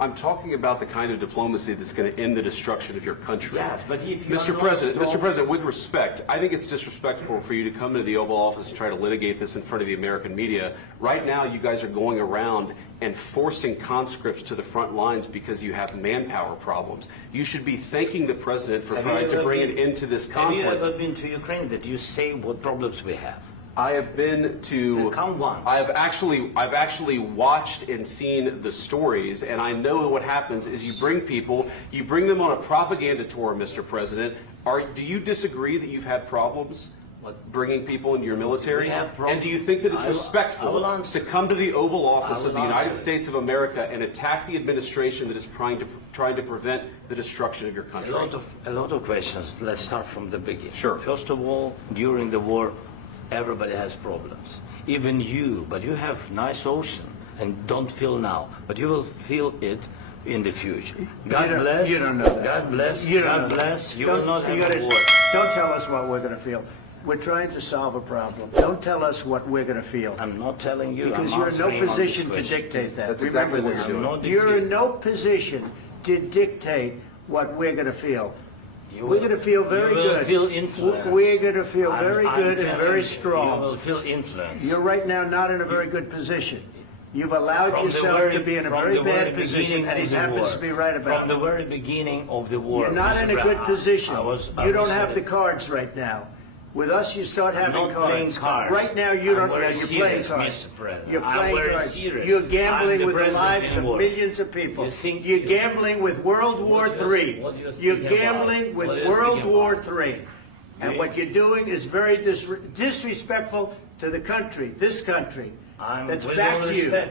I'm talking about the kind of diplomacy that's going to end the destruction of your country. Yes, but if you Mr. President, with respect, I think it's disrespectful for you to come into the Oval Office and try to litigate this in front of the American media. Right now, you guys are going around and forcing conscripts to the front lines because you have manpower problems. You should be thanking the President for trying to bring an end to this conflict. Have you ever been to Ukraine that you say what problems we have? I have been to. Come once. I've actually watched and seen the stories, and I know what happens is you bring them on a propaganda tour, Mr. President. Do you disagree that you've had problems bringing people into your military? And do you think that it's respectful to come to the Oval Office of the United States of America and attack the administration that is trying to prevent the destruction of your country? A lot of questions. Let's start from the beginning. Sure. First of all, during the war, everybody has problems, even you, but you have nice ocean and don't feel now, but you will feel it in the future. God bless. You don't know that. God bless. You God bless. You will not have a war. Don't tell us what we're going to feel. We're trying to solve a problem. Don't tell us what we're going to feel. I'm not telling you. Because you're in no position to dictate that. That's exactly what you're doing. You're in no position to dictate what we're going to feel. We're going to feel very good. You will feel influence. We're going to feel very good and very strong. You will feel influence. You're right now not in a very good position. You've allowed yourself to be in a very bad position, and he happens to be right about it. From the very beginning of the war. You're not in a good position. You don't have the the cards right now. With us, you start having not cards. playing cards. Right now, you don't. I'm You're playing serious, cards. Mr. President. You're I'm playing very cards. serious. You're I'm gambling the with the president lives in of war. millions of people. You're gambling with World War III. You're gambling with World War III. And what you're doing is very disrespectful to the country, this country. That's back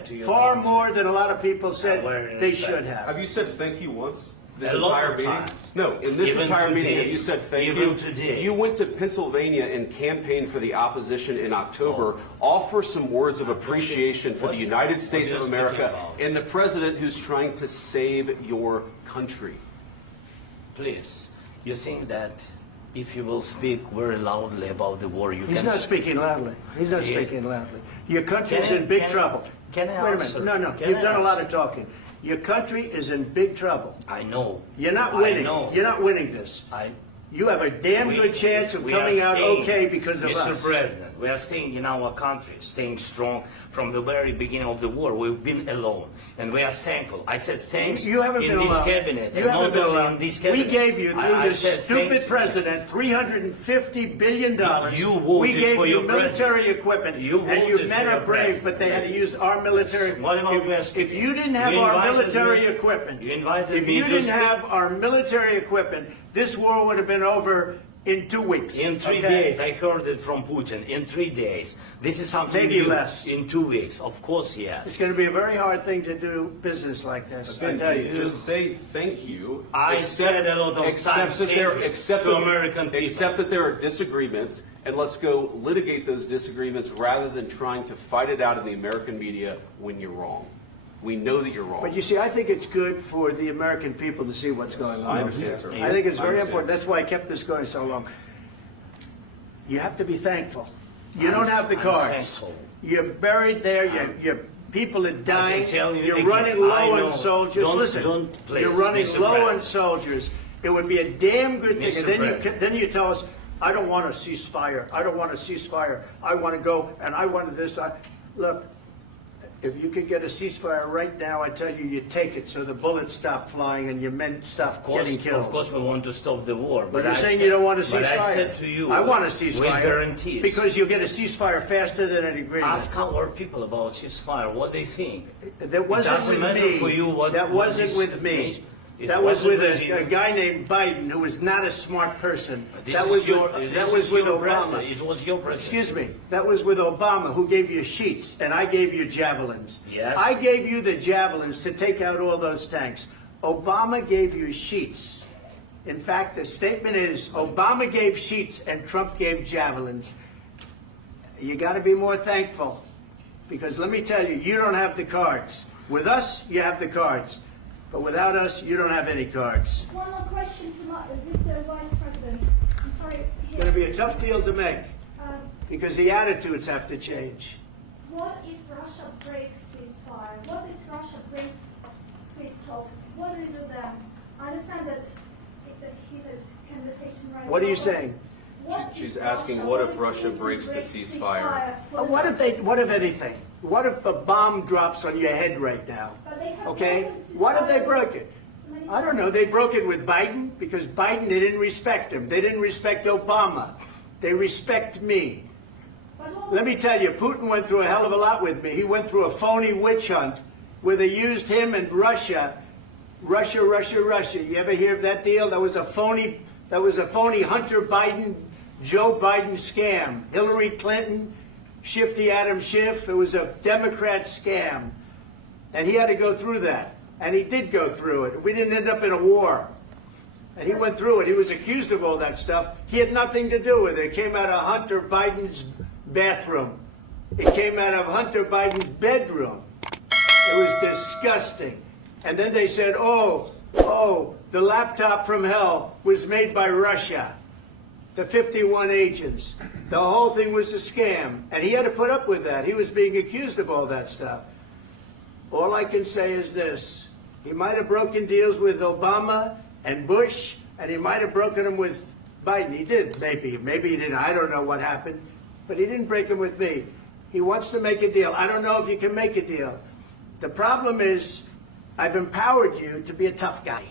to you. Far more than a lot of people said they should have. Have you said thank you once? This A lot entire of meeting? times. No, in this Even entire meeting, today. have you said thank Even you? today. You went to Pennsylvania and campaigned for the opposition in October. Offer some words of appreciation for the United States of America and the president who's trying to save your country. Please, you think that if you will speak very loudly about the war, you He's can... not speaking loudly. He's not speaking loudly. Your country's in big trouble. Can I Wait a answer? minute. No, Can you've I done a lot answer? of talking. Your country is in big trouble. I know. You're not I winning. know. You're not winning this. You have a damn good chance of coming out okay because of us. Mr. President, we are staying in our country, staying strong from the very beginning of the war. We've been alone, and we are thankful. I said thanks You haven't in been this alone. cabinet. You and haven't not been only alone. in this cabinet. We gave you, through I this said stupid thank you. president, $350 billion. You voted we gave for you your military president. equipment, You and you voted men for are your brave, president. but they had to use our military. What about West? If you didn't have You our invited military me- equipment, you invited if me you to didn't speak. have our military equipment, this war would have been over in 2 weeks. In 3 days, I heard it from Putin. In 3 days, this is something Maybe new. less. In 2 weeks, of course, yes. It's going to be a very hard thing to do business like this. I tell you. Just say thank you. I said a lot of times to American people. Except that there are disagreements, and let's go litigate those disagreements rather than trying to fight it out in the American media when you're wrong. We know that you're wrong. But you see, I think it's good for the American people to see what's going on. I understand, sir. I think it's I very understand. important. That's why I kept this going so long. You have to be thankful. You don't have the I'm cards. thankful. You're buried there. Your people are dying. tell you You're again, running I low know. on soldiers. Don't- Listen, don't please, you're running Mr. low on President. soldiers. It would be a damn good thing. Mr. And then President. then you tell us, I don't want a ceasefire. I don't want a ceasefire. I want to go and I want this. Look. If you could get a ceasefire right now, I tell you, you take it so the bullets stop flying and your men stop getting killed. Of course, we want to stop the war. But you're I saying said- you don't want a ceasefire. But I said to you, I want a with ceasefire. guarantees. Because you'll get a ceasefire faster than an agreement. Ask our people about ceasefire, what they think. That wasn't doesn't with matter me. for you what- That what wasn't this with me. information- It That was wasn't with with you. a guy named Biden, who was not a smart person. This That is was your- with, this that was is with your Obama. president. It was your president. Excuse me. That was with Obama, who gave you sheets, and I gave you javelins. Yes. I gave you the javelins to take out all those tanks. Obama gave you sheets. In fact, the statement is Obama gave sheets and Trump gave javelins. You got to be more thankful, because let me tell you, you don't have the cards. With us, you have the cards. But without us, you don't have any cards. One more question to Mr. Vice President. I'm sorry. It's going to be a tough deal to make, Um, because the attitudes have to change. what if Russia breaks ceasefire? What if Russia breaks talks. What do you do then? I understand that it's a heated conversation right now. What are you but saying? what She's if asking, what if Russia breaks the ceasefire? What if anything? What if a bomb drops on your head right now? But they have Okay? broken the What if they ceasefire broke it? many I don't know. They broke it with Biden because Biden, they didn't respect him. They didn't respect Obama. They respect me. But what Let me tell you, Putin went through a hell of a lot with me. He went through a phony witch hunt where they used him and Russia. Russia. You ever hear of that deal? That was a phony Hunter Biden, Joe Biden scam. Hillary Clinton, Shifty Adam Schiff. It was a Democrat scam. And he had to go through that. And he did go through it. We didn't end up in a war. And he went through it. He was accused of all that stuff. He had nothing to do with it. It came out of Hunter Biden's bathroom. It came out of Hunter Biden's bedroom. It was disgusting. And then they said, oh, the laptop from hell was made by Russia. The 51 agents. The whole thing was a scam. And he had to put up with that. He was being accused of all that stuff. All I can say is this. He might have broken deals with Obama and Bush, and he might have broken them with Biden. He did, maybe. Maybe he didn't. I don't know what happened. But he didn't break them with me. He wants to make a deal. I don't know if you can make a deal. The problem is, I've empowered you to be a tough guy.